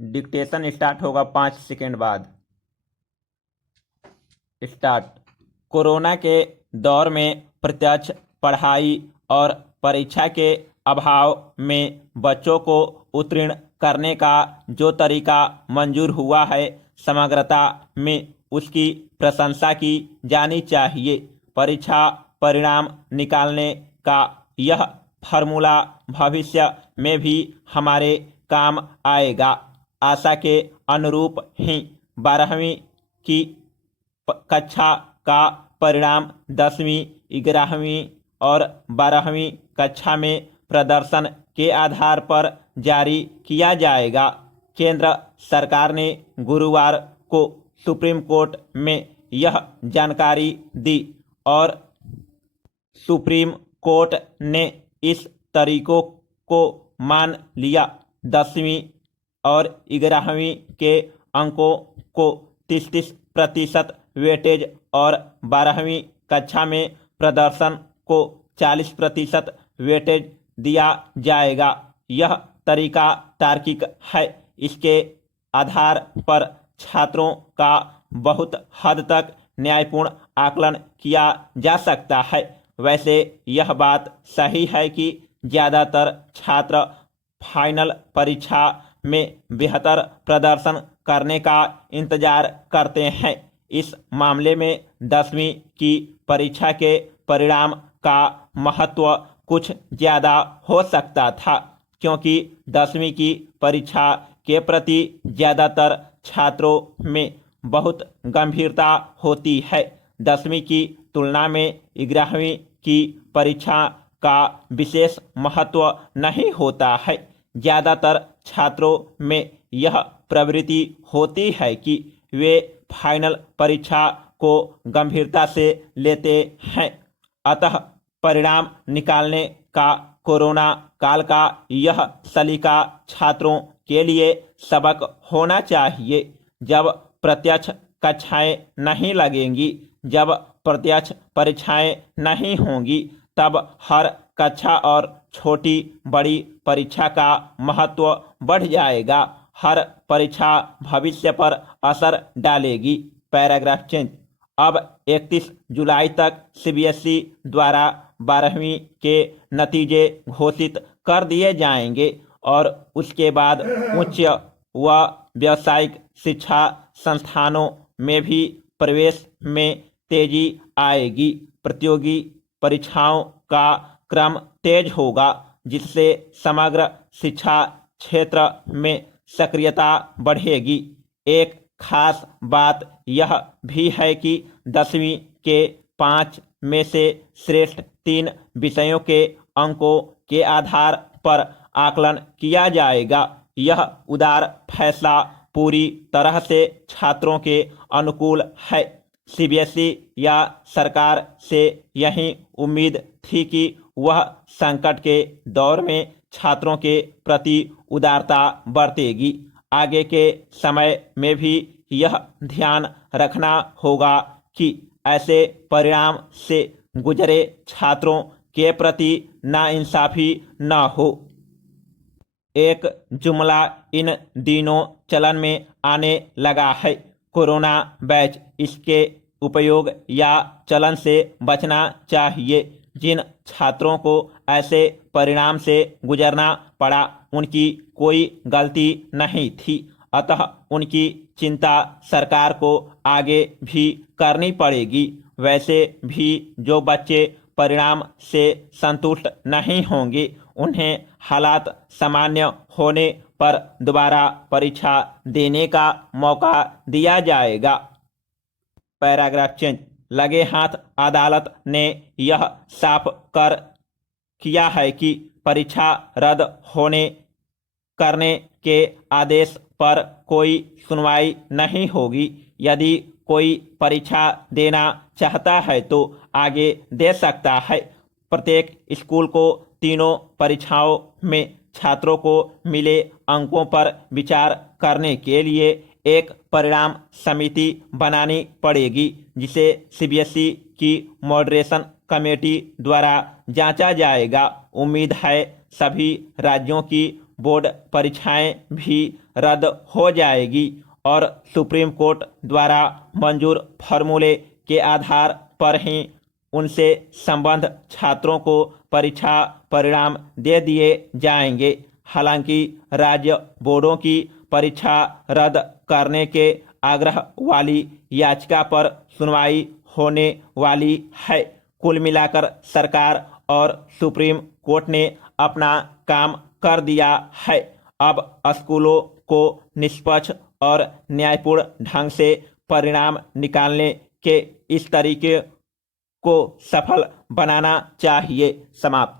Dictation start होगा 5 second बाद। Start. Corona के दौर में प्रत्यक्ष पढ़ाई और परीक्षा के अभाव में बच्चों को उत्तीर्ण करने का जो तरीका मंजूर हुआ है, समग्रता में उसकी प्रशंसा की जानी चाहिए। परीक्षा परिणाम निकालने का यह फार्मूला भविष्य में भी हमारे काम आएगा। आशा के अनुरूप ही 12वीं की कक्षा का परिणाम 10वीं, 11वीं और 12वीं कक्षा में प्रदर्शन के आधार पर जारी किया जाएगा। केंद्र सरकार ने गुरुवार को सुप्रीम कोर्ट में यह जानकारी दी और सुप्रीम कोर्ट ने इस तरीकों को मान लिया। 10वीं और 11वीं के अंकों को 33% वेटेज और 12वीं कक्षा में प्रदर्शन को 40% वेटेज दिया जाएगा। यह तरीका तार्किक है। इसके आधार पर छात्रों का बहुत हद तक न्यायपूर्ण आकलन किया जा सकता है। वैसे यह बात सही है कि ज़्यादातर छात्र फाइनल परीक्षा में बेहतर प्रदर्शन करने का इंतजार करते हैं। इस मामले में 10वीं की परीक्षा के परिणाम का महत्व कुछ ज़्यादा हो सकता था, क्योंकि 10वीं की परीक्षा के प्रति ज़्यादातर छात्रों में बहुत गंभीरता होती है। 10वीं की तुलना में 11वीं की परीक्षा का विशेष महत्व नहीं होता है। ज़्यादातर छात्रों में यह प्रवृत्ति होती है कि वे फाइनल परीक्षा को गंभीरता से लेते हैं। अतः परिणाम निकालने का कोरोना काल का यह सलीका छात्रों के लिए सबक होना चाहिए। जब प्रत्यक्ष कक्षाएं नहीं लगेंगी, जब प्रत्यक्ष परीक्षाएं नहीं होंगी, तब हर कक्षा और छोटी बड़ी परीक्षा का महत्व बढ़ जाएगा। हर परीक्षा भविष्य पर असर डालेगी। Paragraph change. अब 31 जुलाई तक सीबीएसई द्वारा 12वीं के नतीजे घोषित कर दिए जाएंगे और उसके बाद उच्च व व्यावसायिक शिक्षा संस्थानों में भी प्रवेश में तेजी आएगी। प्रतियोगी परीक्षाओं का क्रम तेज होगा, जिससे समग्र शिक्षा क्षेत्र में सक्रियता बढ़ेगी। एक खास बात यह भी है कि 10वीं के 5 में से श्रेष्ठ 3 विषयों के अंकों के आधार पर आकलन किया जाएगा। यह उदार फैसला पूरी तरह से छात्रों के अनुकूल है। सीबीएसई या सरकार से यही उम्मीद थी कि वह संकट के दौर में छात्रों के प्रति उदारता बरतेगी। आगे के समय में भी यह ध्यान रखना होगा कि ऐसे परिणाम से गुजरे छात्रों के प्रति नाइंसाफी न हो। एक जुमला इन दिनों चलन में आने लगा है, कोरोना बैच। इसके उपयोग या चलन से बचना चाहिए। जिन छात्रों को ऐसे परिणाम से गुजरना पड़ा, उनकी कोई गलती नहीं थी, अतः उनकी चिंता सरकार को आगे भी करनी पड़ेगी। वैसे भी जो बच्चे परिणाम से संतुष्ट नहीं होंगे, उन्हें हालात सामान्य होने पर दोबारा परीक्षा देने का मौका दिया जाएगा। Paragraph change. लगे हाथ अदालत ने यह साफ कर किया है कि परीक्षा रद्द होने करने के आदेश पर कोई सुनवाई नहीं होगी। यदि कोई परीक्षा देना चाहता है तो आगे दे सकता है। प्रत्येक स्कूल को तीनों परीक्षाओं में छात्रों को मिले अंकों पर विचार करने के लिए एक परिणाम समिति बनानी पड़ेगी, जिसे सीबीएसई की मॉडरेशन कमेटी द्वारा जांचा जाएगा। उम्मीद है सभी राज्यों की बोर्ड परीक्षाएं भी रद्द हो जाएगी और सुप्रीम कोर्ट द्वारा मंजूर फॉर्मूले के आधार पर ही उनसे संबद्ध छात्रों को परीक्षा परिणाम दे दिए जाएंगे। हालांकि राज्य बोर्डों की परीक्षा रद्द करने के आग्रह वाली याचिका पर सुनवाई होने वाली है। कुल मिलाकर सरकार और सुप्रीम कोर्ट ने अपना काम कर दिया है। अब स्कूलों को निष्पक्ष और न्यायपूर्ण ढंग से परिणाम निकालने के इस तरीके को सफल बनाना चाहिए। समाप्त।